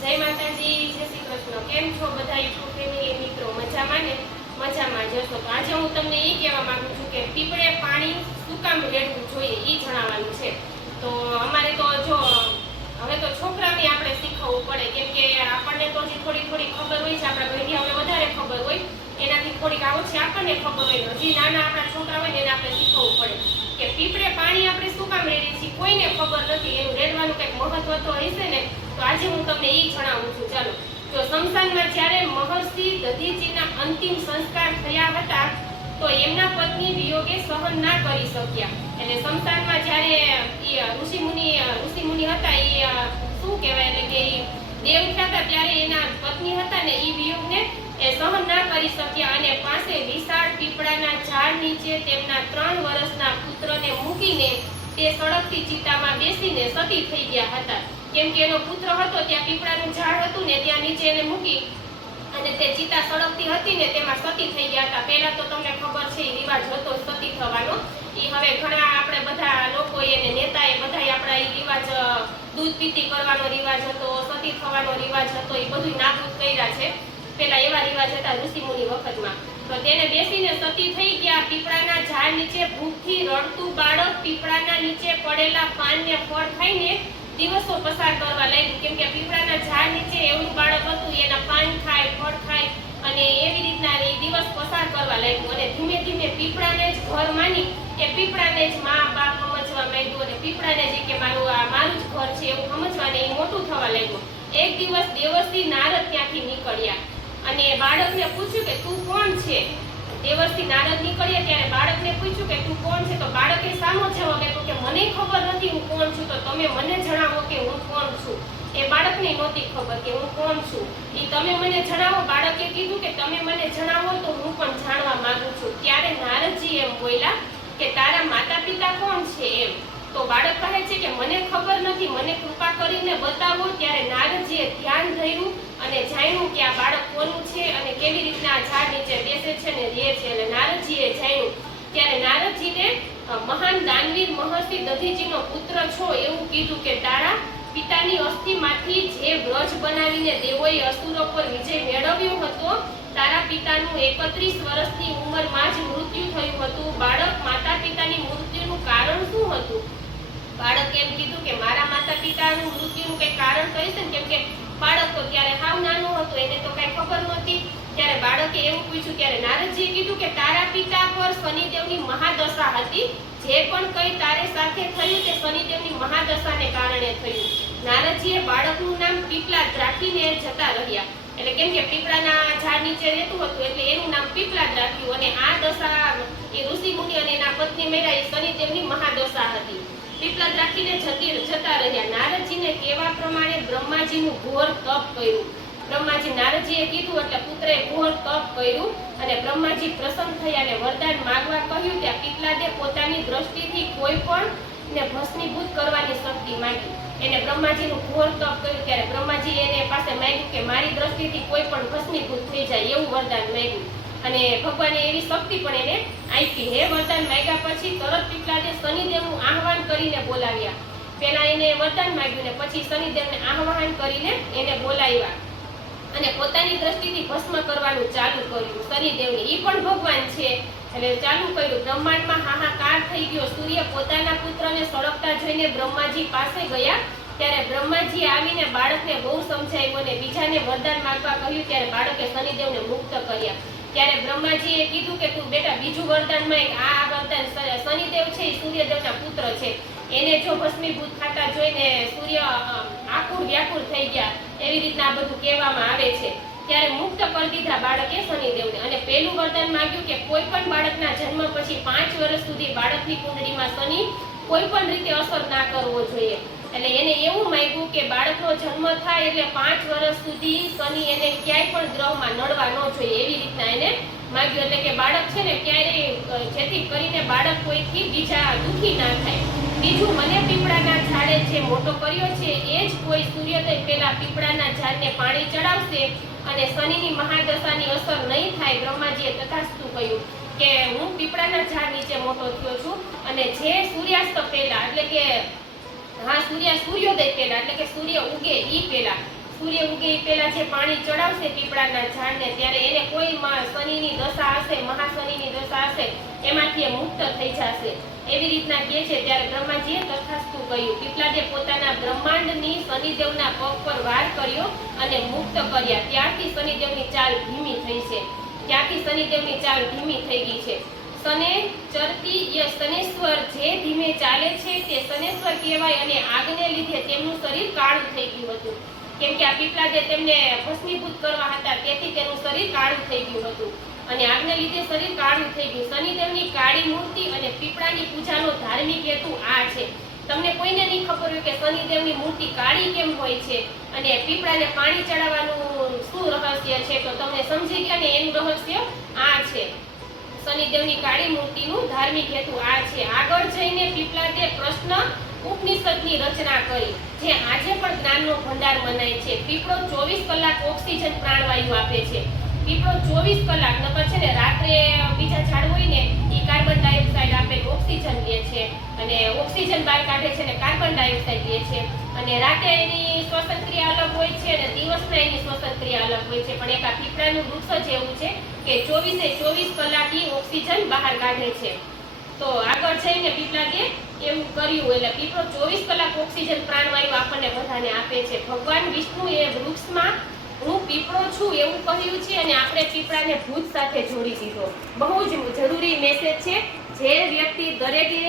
જય માતાજી, જય શ્રી કૃષ્ણ। કેમ છો બધા યુટ્યુબ ફેમિલી મિત્રો? મજામાં ને? મજામાં જશો તો આજે હું તમને એ કહેવા માંગુ છું કે પીપળે પાણી શું કામ રેડવું જોઈએ એ જણાવવાનું છે। તો અમારે તો જો હવે તો છોકરાને આપણે શીખવવું પડે, કેમ કે આપણને તો હજી થોડી થોડી ખબર હોય છે, આપણા ઘડિયાઓને વધારે ખબર હોય, એનાથી થોડીક ઓછી આપણને ખબર હોય, હજી નાના આપણા છોકરા હોય ને એને આપણે શીખવવું પડે કે પીપળે પાણી આપણે શું કામ રેડીએ છીએ, કોઈને ખબર નથી, એનું રેડવાનું કંઈક મહત્વ તો હશે ને। તો આજે હું તમને એ જણાવું છું। ચાલો, જો શમશાનમાં જ્યારે મહર્ષિ દધીચીના અંતિમ સંસ્કાર થયા હતા તો એમના પત્ની વિયોગે સહન ના કરી શક્યા, એટલે શમશાનમાં જ્યારે ઋષિમુનિ હતા, એ શું કહેવાય, એટલે કે દેવ થયા હતા, ત્યારે એના પત્ની હતા ને એ વિયોગને સહન ના કરી શક્યા અને પાસે વિશાળ પીપળાના ઝાડ નીચે તેમના 3 વર્ષના પુત્રને મૂકીને તે સળગતી ચિતામાં બેસીને સતી થઈ ગયા હતા। કેમ કે એનો પુત્ર હતો ત્યાં પીપળાનું ઝાડ હતું ને ત્યાં નીચે એને મૂકી અને તે ચિતા સળગતી હતી ને તેમાં સતી થઈ ગયા હતા। પહેલા તો તમને ખબર છે એ રિવાજ હતો સતી થવાનો, એ હવે ઘણા આપણે બધા લોકો એને નેતાએ બધા આપણા એ રિવાજ, દૂધ પીતી કરવાનો રિવાજ હતો, સતી થવાનો રિવાજ હતો, એ બધું નાબૂદ કર્યા છે। પેલા એવા રિવાજ હતા ઋષિમુનિ વખતમાં। તો તેને બેસીને સતી થઈ ગયા। પીપળાના ઝાડ નીચે ભૂખથી રડતું બાળક પીપળાના નીચે પડેલા પાનને ફળ ખાઈને દિવસો પસાર કરવા લાગ્યું, કેમ કે પીપળાના ઝાડ નીચે એવું બાળક હતું, એના પાન ખાય, ફળ ખાય અને એવી રીતના એ દિવસ પસાર કરવા લાગ્યું અને ધીમે ધીમે પીપળાને જ ઘર માની એ પીપળાને જ મા બાપ સમજવા માંડ્યું અને પીપળાને જ કે મારું જ ઘર છે એવું સમજવાને એ મોટું થવા લાગ્યું। એક દિવસ દેવર્ષિ નારદ ત્યાંથી નીકળ્યા અને બાળકને પૂછ્યું કે તું કોણ છે? દેવર્ષિ નારદ નીકળ્યા ત્યારે બાળકને પૂછ્યું કે તું કોણ છે? તો બાળકે સામો જવાબ આપ્યો કે મને ખબર નથી હું કોણ છું, તો તમે મને જણાવો કે હું કોણ છું। એ બાળકને નહોતી ખબર કે હું કોણ છું, એ તમે મને જણાવો। બાળકે કીધું કે તમે મને જણાવો તો હું પણ જાણવા માંગુ છું। ત્યારે નારદજી એમ બોલ્યા કે તારા માતા પિતા કોણ છે એમ। તો બાળક કહે છે કે મને ખબર નથી, મને કૃપા કરીને બતાવો। ત્યારે નારદજીએ ધ્યાન ધર્યું અને જાણ્યું કે આ બાળક કોનું છે અને કેવી રીતના આ ઝાડ નીચે બેસે છે ને રહે છે। એટલે નારદજીએ જાણ્યું ત્યારે નારદજીને મહાન દાનવીર મહર્ષિ દધીચીનો પુત્ર છો એવું કીધું કે તારા પિતાની અસ્થિમાંથી જે વ્રજ બનાવીને દેવોએ અસુરો પર વિજય મેળવ્યો હતો, તારા પિતાનું 31 વર્ષની ઉંમરમાં જ મૃત્યુ થયું હતું। બાળક, માતા પિતાની મૃત્યુનું કારણ શું હતું? બાળક એમ કીધું કે મારા માતા પિતાનું મૃત્યુનું કઈ કારણ કહે છે ને, કેમ કે બાળક તો ત્યારે હાવ નાનું હતું, એને તો કઈ ખબર નહોતી। ત્યારે બાળકે એવું પૂછ્યું ત્યારે નારદજીએ કીધું કે તારા પિતા પર શનિદેવની મહાદશા હતી, જે પણ કઈ તારે સાથે થયું તે શનિદેવની મહાદશાને કારણે થયું। નારદજીએ બાળકનું નામ પીપલાદ રાખીને જતા રહ્યા, એટલે કેમ કે પીપળાના ઝાડ નીચે રહેતું હતું એટલે એનું નામ પીપલાદ રાખ્યું અને આ દશા એ ઋષિમુનિ અને એના પત્ની મેળા એ શનિદેવની મહાદશા હતી। પીપલાદ રાખીને જતા રહ્યા। નારદજીને કહેવા પ્રમાણે બ્રહ્માજીનું ઘોર તપ કર્યું। બ્રહ્માજી નારદજીએ કીધું એટલે પુત્રએ ઘોર તપ કર્યું અને બ્રહ્માજી પ્રસન્ન થયા અને વરદાન માંગવા કહ્યું। ત્યાં પીપલાદે પોતાની દ્રષ્ટિથી કોઈ પણ ને ભસ્મીભૂત કરવાની શક્તિ માંગી। એને બ્રહ્માજીનું ઘોર તપ કર્યું ત્યારે બ્રહ્માજી એને પાસે માંગ્યું કે મારી દ્રષ્ટિથી કોઈ પણ ભસ્મીભૂત થઈ જાય એવું વરદાન માંગ્યું અને ભગવાને એવી શક્તિ પણ એને આપી। હે વરદાન માંગ્યા પછી તરત પીપલાદે શનિદેવનું આહવાન કરીને બોલાવ્યા। પહેલા એને વરદાન માંગ્યું ને પછી શનિદેવને આહવાન કરીને એને બોલાવ્યા અને પોતાની દ્રષ્ટિથી ભસ્મ કરવાનું ચાલુ કર્યું। શનિદેવને ઈ પણ ભગવાન છે એટલે ચાલુ કર્યું। બ્રહ્માંડમાં હાહાકાર થઈ ગયો। સૂર્ય પોતાના પુત્રને સળગતા જોઈને બ્રહ્માજી પાસે ગયા ત્યારે બ્રહ્માજી આવીને બાળકને બહુ સમજાવ્યું અને બીજાને વરદાન માંગવા કહ્યું ત્યારે બાળકે શનિદેવને મુક્ત કર્યા। ત્યારે બ્રહ્માજીએ કીધું કે તું બેટા બીજું વરદાન માંગ। આ વરદાન શનિદેવ છે એ સૂર્યદેવના પુત્ર છે, એને જો ભસ્મીભૂત થતા જોઈને સૂર્ય આકુળ વ્યાકુળ થઈ ગયા, એવી રીતના બધું કહેવામાં આવે છે। ત્યારે મુક્ત કરી દીધા બાળકે શનિદેવને અને પહેલું વરદાન માંગ્યું કે કોઈ પણ બાળકના જન્મ પછી 5 વર્ષ સુધી બાળકની કુંડળીમાં શનિ કોઈ પણ રીતે અસર ના કરવો જોઈએ। એટલે એને એવું માંગ્યું કે બાળકનો જન્મ થાય એટલે 5 વર્ષ સુધી શનિ એને ક્યાંય પણ ગ્રહમાં નડવા ન જોઈએ એવી રીતના એને માંગ્યું। એટલે કે બાળક છે ને ક્યારેય જેથી કરીને બાળક કોઈથી બીજા દુઃખી ના થાય। બીજું, મને પીપળાના ઝાડે જે મોટો કર્યો છે એ જ કોઈ સૂર્યોદય પહેલા પીપળાના ઝાડને પાણી ચડાવશે અને શનિની મહાદશાની અસર નહીં થાય। બ્રહ્માજીએ તથાસ્તુ કહ્યું કે હું પીપળાના ઝાડ નીચે મોટો થયો છું અને જે સૂર્યાસ્ત પહેલા એટલે કે સૂર્યોદય પહેલા એટલે કે સૂર્ય ઉગે ઈ પહેલા સૂર્ય ઉગે એ પહેલા જે પાણી ચડાવશે પીપળાના ઝાડને ત્યારે એને કોઈ શનિની દશા હશે, મહાશનિની દશા હશે, એમાંથી એ મુક્ત થઈ જશે. એવી રીતના કહે છે. ત્યારે બ્રહ્માજીએ તથાસ્તુ કહ્યું. પીપળાદે પોતાના બ્રહ્માંડની શનિદેવના પગ પર વાર કર્યો અને મુક્ત કર્યા. ત્યારથી શનિદેવની ચાલ ધીમી થઈ છે. ત્યારથી શનિદેવની ચાલ ધીમી થઈ ગઈ છે. શનેશ્વર જે ધીમે ચાલે છે તે શનેશ્વર કહેવાય અને આગને લીધે તેમનું શરીર કાળું થઈ ગયું હતું. કેમ કે આ પીપળાદે તેમને ભસ્મીભૂત કરવા હતા, તેથી તેનું શરીર કાળું થઈ ગયું હતું અને આગને લીધે શરીર કાળું થઈ ગયું. શનિદેવની કાળી મૂર્તિ અને પીપળાની પૂજાનો ધાર્મિક હેતુ આ છે. તમને કોઈને નહીં ખબર હોય કે શનિદેવની મૂર્તિ કાળી કેમ હોય છે અને પીપળાને પાણી ચડાવવાનું શું રહસ્ય છે, તો તમને સમજી ગયા ને એનું રહસ્ય આ છે. શનિદેવની કાળી મૂર્તિનું ધાર્મિક હેતુ આ છે. આગળ જઈને પીપળાદે પ્રશ્ન ઉપનિષદની રચના કરી, જે આજે પણ જ્ઞાનનો ભંડાર મનાય છે. પીપળો 24 કલાક ઓક્સિજન પ્રાણવાયુ આપે છે. પીપળો 24 કલાક, નકર છે ને રાત્રે બીજા ઝાડ હોય ને એ કાર્બન ડાયોક્સાઇડ આપે, ઓક્સિજન લે છે અને ઓક્સિજન બહાર કાઢે છે ને કાર્બન ડાયોક્સાઇડ લે છે. અને રાતે એની શ્વસન ક્રિયા અલગ હોય છે અને દિવસના એની શ્વસન ક્રિયા અલગ હોય છે. પણ એક આ પીપળાનું વૃક્ષ જ એવું છે કે 24 કલાક ઓક્સિજન બહાર કાઢે છે. તો આગળ જઈને પીપળાદે એવું કર્યું એટલે પીપળો 24 કલાક ઓક્સિજન પ્રાણવાયુ આપણને બધાને આપે છે. ભગવાન વિષ્ણુ એ વૃક્ષમાં હું પીપળો છું એવું કહ્યું છે અને આપણે પીપળાને ભૂત સાથે જોડી દીધો. બહુ જ જરૂરી મેસેજ છે. જે વ્યક્તિ દરેકે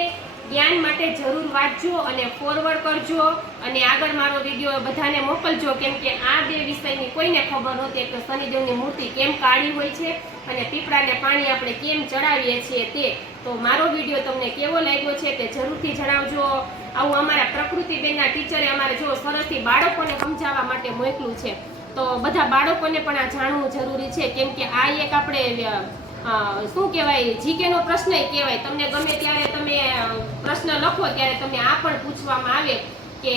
જ્ઞાન માટે જરૂર વાંચજો અને ફોરવર્ડ કરજો અને આગળ મારો વિડીયો બધાને મોકલજો. કેમ કે આ બે વિષયની કોઈને ખબર નહોતી કે શનિદેવની મૂર્તિ કેમ કાળી હોય છે અને પીપળાને પાણી આપણે કેમ ચડાવીએ છીએ તે. તો મારો વિડીયો તમને કેવો લાગ્યો છે તે જરૂરથી જણાવજો. આવું અમારા પ્રકૃતિબેનના ટીચરે અમારે જો સરસથી બાળકોને સમજાવવા માટે મોકલું છે. તો બધા બાળકોને પણ આ જાણવું જરૂરી છે. કેમ કે આ એક આપણે શું કહેવાય, જીકેનો પ્રશ્ન કહેવાય. તમને ગમે ત્યારે તમે પ્રશ્ન લખો ત્યારે તમને આ પણ પૂછવામાં આવે કે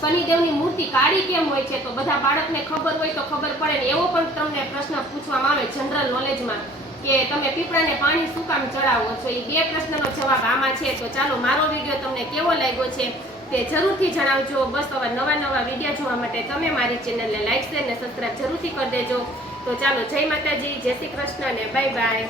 શનિદેવની મૂર્તિ કાળી કેમ હોય છે, તો બધા બાળકને ખબર હોય તો ખબર પડે ને. એવો પણ તમને પ્રશ્ન પૂછવામાં આવે જનરલ નોલેજમાં કે તમે પીપળાને પાણી શું કામ ચડાવો છો. એ બે પ્રશ્નનો જવાબ આમાં છે. તો ચાલો મારો વિડીયો તમને કેવો લાગ્યો છે તે જરૂરથી જણાવજો. બસ હવે નવા વિડીયો જોવા માટે તમે મારી ચેનલને લાઈક શેર અને સબસ્ક્રાઈબ જરૂરથી કરી દેજો. તો ચાલો, જય માતાજી, જય શ્રી કૃષ્ણ અને બાય બાય.